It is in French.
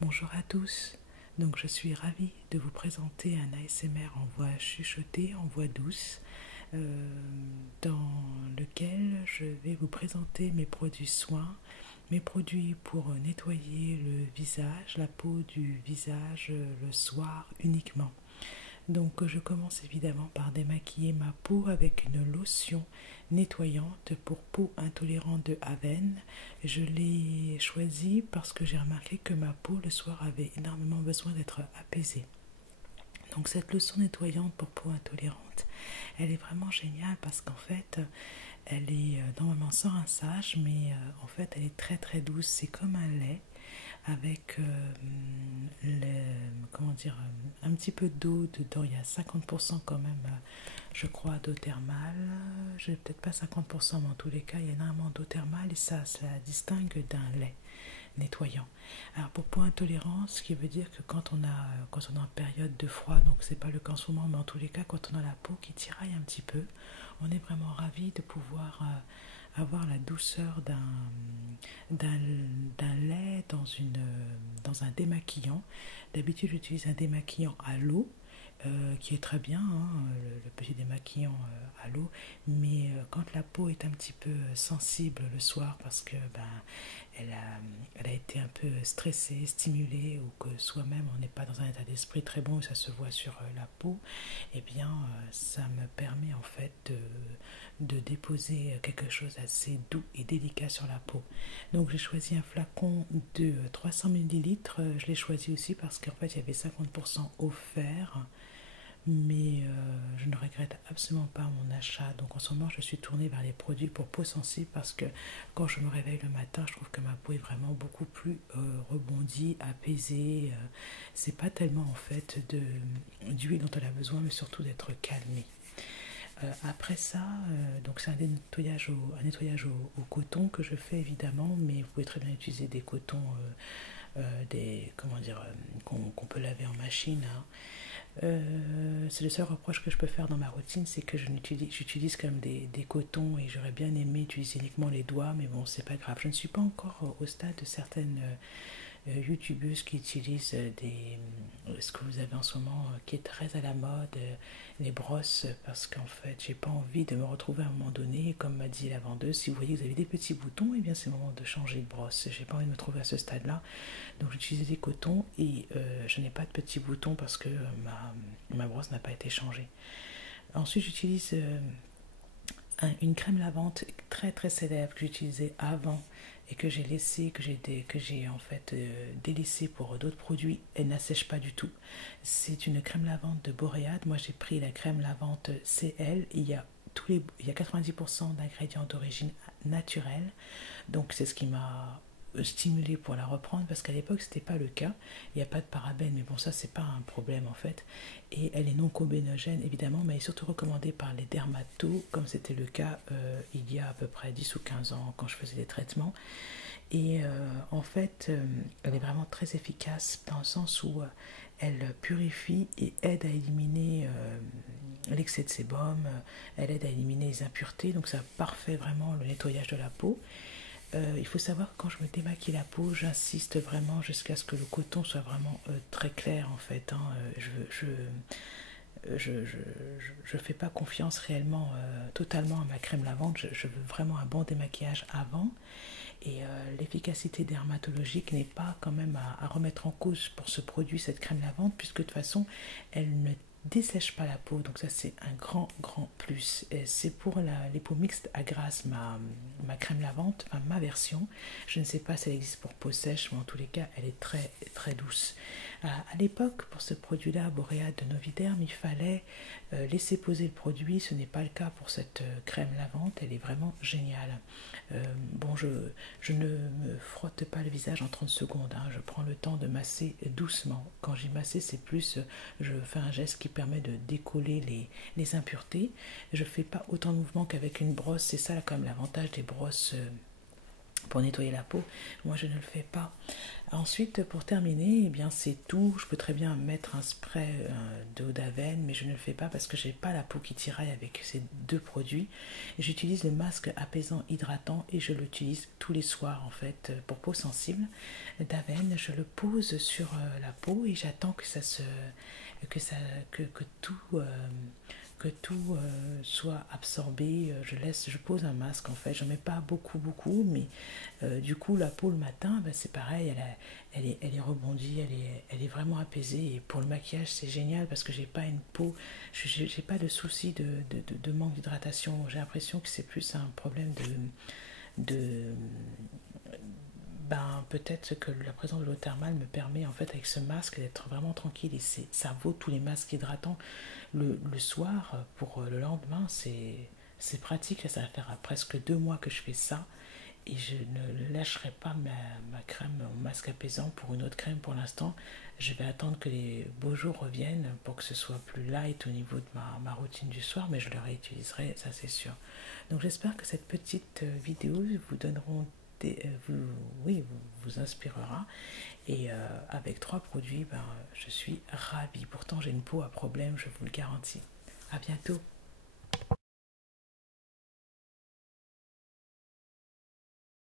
Bonjour à tous, donc je suis ravie de vous présenter un ASMR en voix chuchotée, en voix douce, dans lequel je vais vous présenter mes produits soins, mes produits pour nettoyer le visage, la peau du visage le soir uniquement. Donc je commence évidemment par démaquiller ma peau avec une lotion nettoyante pour peau intolérante de Aven. Je l'ai choisie parce que j'ai remarqué que ma peau le soir avait énormément besoin d'être apaisée. Donc cette lotion nettoyante pour peau intolérante, elle est vraiment géniale parce qu'en fait, elle est normalement sans rinçage, mais en fait, elle est très très douce. C'est comme un lait avec comment dire, un petit peu d'eau dedans. Il y a 50% quand même, je crois, d'eau thermale. Je n'ai peut-être pas 50%, mais en tous les cas, il y a énormément d'eau thermale et ça la distingue d'un lait nettoyant. Alors pour peau intolérance, ce qui veut dire que quand on est en période de froid, donc c'est pas le cas en ce moment, mais en tous les cas, quand on a la peau qui tiraille un petit peu, on est vraiment ravi de pouvoir avoir la douceur d'un lait dans un démaquillant. D'habitude, j'utilise un démaquillant à l'eau, qui est très bien, hein, le petit démaquillant à l'eau, mais quand la peau est un petit peu sensible le soir parce que elle a été un peu stressée, stimulée, ou que soi-même on n'est pas dans un état d'esprit très bon et ça se voit sur la peau, eh bien ça me permet en fait de déposer quelque chose assez doux et délicat sur la peau. Donc j'ai choisi un flacon de 300 millilitres. Je l'ai choisi aussi parce qu'en fait il y avait 50% offert, mais je ne regrette absolument pas mon achat. Donc en ce moment je suis tournée vers les produits pour peau sensible parce que quand je me réveille le matin, je trouve que ma peau est vraiment beaucoup plus rebondie, apaisée. C'est pas tellement en fait d'huile dont elle a besoin, mais surtout d'être calmée. Après ça, donc c'est un nettoyage au coton que je fais évidemment, mais vous pouvez très bien utiliser des cotons, comment dire, qu'on peut laver en machine, hein. C'est le seul reproche que je peux faire dans ma routine, c'est que j'utilise quand même des cotons et j'aurais bien aimé utiliser uniquement les doigts, mais bon, c'est pas grave. Je ne suis pas encore au stade de certaines youtubeuses qui utilisent ce que vous avez en ce moment qui est très à la mode, les brosses, parce qu'en fait j'ai pas envie de me retrouver à un moment donné, comme m'a dit la vendeuse, si vous voyez que vous avez des petits boutons, et bien c'est le moment de changer de brosse. J'ai pas envie de me trouver à ce stade là, donc j'utilise des cotons et je n'ai pas de petits boutons parce que ma brosse n'a pas été changée. Ensuite j'utilise une crème lavante très très célèbre que j'utilisais avant et que j'ai laissé, que j'ai en fait délaissé pour d'autres produits. Elle n'assèche pas du tout. C'est une crème lavante de Boréade. Moi j'ai pris la crème lavante CL. Il y a 90% d'ingrédients d'origine naturelle. Donc c'est ce qui m'a stimulée pour la reprendre parce qu'à l'époque c'était pas le cas. Il n'y a pas de parabènes, mais bon, ça c'est pas un problème en fait. Et elle est non combinogène évidemment, mais elle est surtout recommandée par les dermatos, comme c'était le cas il y a à peu près 10 ou 15 ans quand je faisais des traitements. Et en fait, elle est vraiment très efficace dans le sens où elle purifie et aide à éliminer l'excès de sébum, elle aide à éliminer les impuretés, donc ça parfait vraiment le nettoyage de la peau. Il faut savoir que quand je me démaquille la peau, j'insiste vraiment jusqu'à ce que le coton soit vraiment très clair en fait, hein. Je fais pas confiance réellement totalement à ma crème lavante. Je veux vraiment un bon démaquillage avant. Et l'efficacité dermatologique n'est pas quand même à remettre en cause pour ce produit, cette crème lavante, puisque de toute façon, elle ne dessèche pas la peau. Donc ça, c'est un grand plus. C'est pour les peaux mixtes à grasse, ma crème lavante, enfin ma version. Je ne sais pas si elle existe pour peau sèche, mais en tous les cas, elle est très très douce. À l'époque, pour ce produit-là, Boréade de Noviderm, il fallait laisser poser le produit. Ce n'est pas le cas pour cette crème lavante. Elle est vraiment géniale. Bon, je ne me frotte pas le visage en 30 secondes, hein. Je prends le temps de masser doucement. Quand j'ai massé, c'est plus, je fais un geste qui permet de décoller les impuretés. Je ne fais pas autant de mouvements qu'avec une brosse. C'est ça quand même l'avantage des brosses pour nettoyer la peau. Moi, je ne le fais pas. Ensuite, pour terminer, eh bien, c'est tout. Je peux très bien mettre un spray d'eau d'Aven, mais je ne le fais pas parce que j'ai pas la peau qui tiraille avec ces deux produits. J'utilise le masque apaisant hydratant et je l'utilise tous les soirs en fait pour peau sensible d'Aven. Je le pose sur la peau et j'attends que ça se que tout soit absorbé. Je pose un masque en fait. J'en mets pas beaucoup, mais du coup la peau le matin, ben, c'est pareil, elle est rebondie, elle est vraiment apaisée. Et pour le maquillage, c'est génial parce que j'ai pas une peau, j'ai pas de souci de manque d'hydratation. J'ai l'impression que c'est plus un problème de ben, peut-être que la présence de l'eau thermale me permet en fait avec ce masque d'être vraiment tranquille et ça vaut tous les masques hydratants le soir pour le lendemain. C'est pratique, ça va faire presque 2 mois que je fais ça et je ne lâcherai pas ma crème, mon masque apaisant pour une autre crème pour l'instant. Je vais attendre que les beaux jours reviennent pour que ce soit plus light au niveau de ma routine du soir, mais je le réutiliserai, ça c'est sûr. Donc j'espère que cette petite vidéo vous donneront vous inspirera. Et avec 3 produits, ben, je suis ravie. Pourtant, j'ai une peau à problème, je vous le garantis. À bientôt.